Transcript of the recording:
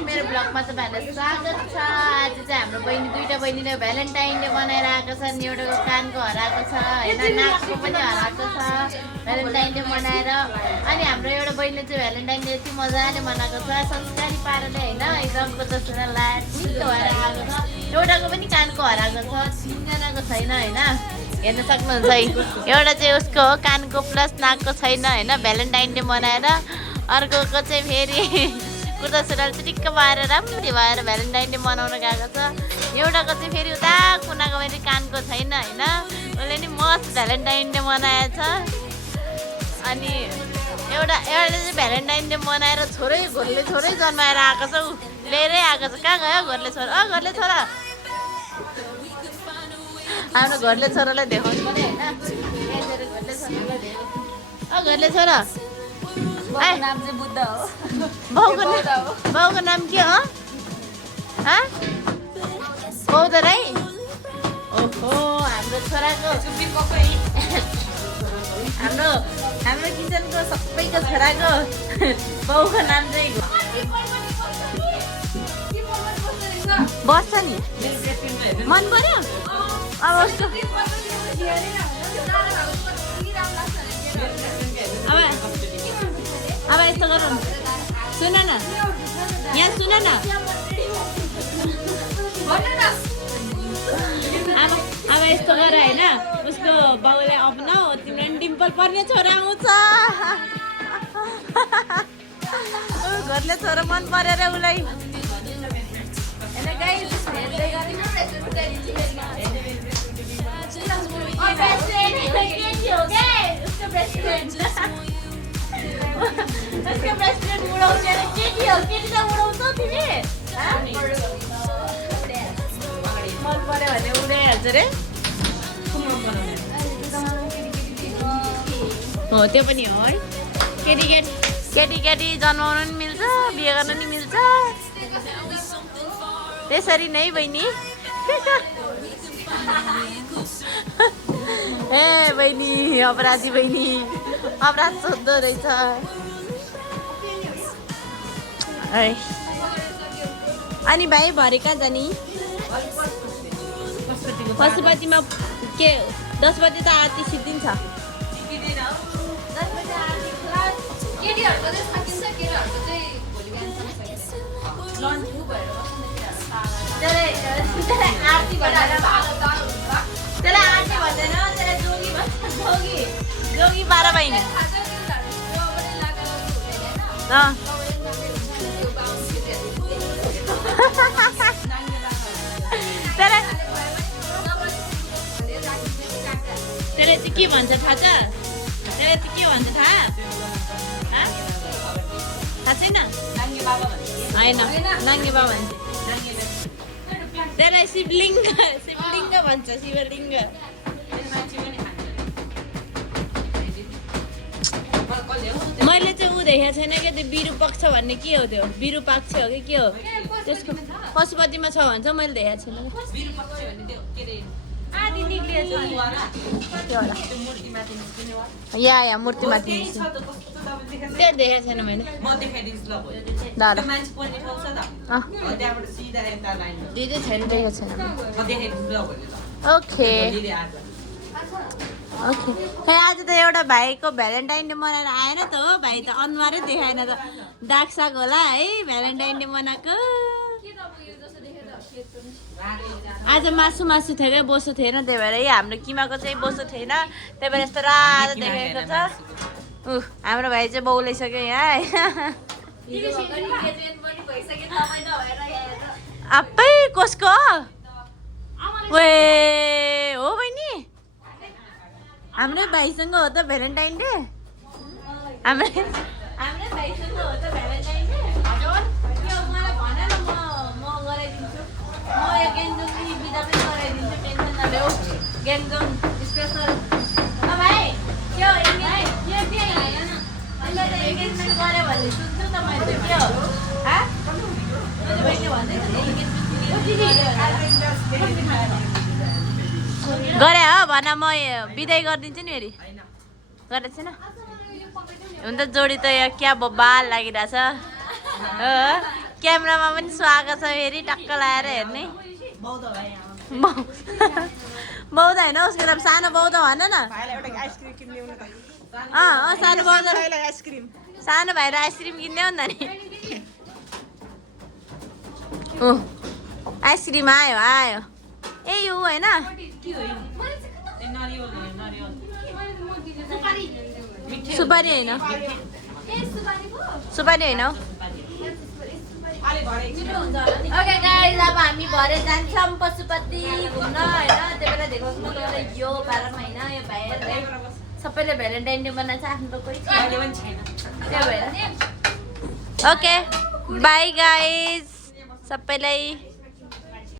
मेरो ब्लगमा तपाईँहरूलाई स्वागत छ। आज चाहिँ हाम्रो दुईटा बहिनीले भ्यालेन्टाइन डे मनाएर आएको छन्। एउटाको कानको हराएको छ होइन, नाकको पनि हराएको छ भ्यालेन्टाइन डे मनाएर। अनि हाम्रो एउटा बहिनीले चाहिँ भ्यालेन्टाइन डे चाहिँ मजाले मनाएको छ, संस्कारी पाराले होइन, एकदमको जस्तो लाट मिठो भएर आएको छ। एउटाको पनि कानको हराएको छ, तिनजनाको छैन होइन, हेर्न सक्नुहुन्छ है। एउटा चाहिँ उसको हो कानको प्लस नाकको छैन होइन, भ्यालेन्टाइन डे मनाएर। अर्कोको चाहिँ फेरि कुर्ता सुरुवाल चिटिक्क पाएर राम्ररी भएर भ्यालेन्टाइन डे मनाउन गएको छ। एउटाको चाहिँ फेरि उता कुनाको फेरि कानको छैन होइन, उसले नि मस्त भ्यालेन्टाइन डे मनाएछ। अनि एउटा चाहिँ भ्यालेन्टाइन डे मनाएर घोरले छोरै जन्माएर आएको छ, ऊ लिएरै आएको छ। कहाँ गयो घोरले छोरा? घोरले छोरा, हाम्रो घरले छोरालाई देखाउनु पर्यो होइन, घरले छोरा। नाम चाहिँ बुद्ध हो। बाउको नाम के हो? बौद्ध राई। ओहो, हाम्रो छोराको हाम्रो किचनको सबैको छोराको बाउको नाम चाहिँ बस्छ नि। मन पर्यो अब उसको। अब यस्तो गरौँ, सुन न यहाँ, सुन न अब यस्तो गर होइन, उसको बाउले अपनाऊ, तिम्रो पनि डिम्पल पर्ने छोरा आउँछ। घरले छोरा मन परेर उसलाई उसको प्रेसिडेन्ट उडाउँछ, केटी हो, केटी त उडाउँछौ तिमी? मन पर्यो भने उडाइहाल्छ रे। हो त्यो पनि हो है, केटी जन्माउनु नि मिल्छ, बिहे गर्नु नि मिल्छ, त्यसरी नै बहिनी। ए बहिनी, अपराधी बहिनी, अपराध सोध्दो रहेछ। अनि भाइ भरे कहाँ जाने? पशुपतिमा के 10 बजे त आरती सिद्धिन्छ। जोगी 12 बहिनी। त्यसले चाहिँ के भन्छ थाहा छ? त्यसले चाहिँ के भन्छ थाहा छैन? होइन, नाङ्गे बाबा भन्छ। त्यसलाई शिवलिङ्ग भन्छ, शिवलिङ्ग। मैले चाहिँ ऊ देखेको छैन क्या, त्यो विरूपक्ष भन्ने के हो? त्यो विरूपाक्ष हो कि के हो? त्यसको पशुपतिमा छ भन्छ, मैले देखेको छैन। या मूर्तिमाथि त्यो देखेको छैन मैले। छैन, देखेको छैन। ओके खै आज त एउटा भाइको भ्यालेन्टाइन डे मनाएर आएन त हो, भाइ त अनुहारै देखाएन त। डाकसाक होला है भ्यालेन्टाइन डे मनाएको। आज मासु थियो क्या, बोसो थिएन, त्यही भएर हाम्रो किमाको चाहिँ बोसो थिएन, त्यही भएर यस्तो रातो देखाएको छ। हाम्रो भाइ चाहिँ बौलाइसक्यो यहाँ है। आप्पै कसको वे हो बहिनी? हाम्रै भाइसँग हो त भ्यालेन्टाइन डे? हाम्रै भाइसँग हो त भ्यालेन्टाइन डे? मलाई भन न, म गराइदिन्छु। म यो गेङजोङनी बिदा पनि गराइदिन्छु, टेन्सन नलिऊ। गेङजोङ स्पेसल भाइ के हो? एङ्गेजमेन्ट गऱ्यो भने सुन्छु त मैले, के हो? गरे हो भन, म बिदाई गरिदिन्छु नि। फेरि गरेको छैन हुन त जोडी त यहाँ क्या बाल लागिरहेछ। क्यामेरामा पनि स्वागत छ फेरि टक्क लाएर हेर्ने बौद्ध होइन उसको नाम सानो बौद्ध भन न सानो बौद्ध सानो भाइर आइसक्रिम किन्ने हो नि आइसक्रिम आयो आयो ए यो होइन सुपारी होइन सुपारी होइन ओके गाइस अब हामी भरे जान्छौँ पशुपति घुम्न होइन त्यही भएर देखाउँछु म तपाईँलाई यो 12 महिना यो भाइहरूलाई सबैले भ्यालेन्टाइन डे मनाएको छ आफ्नो त कोही छैन त्यही भएर ओके बाई गाइस सबैलाई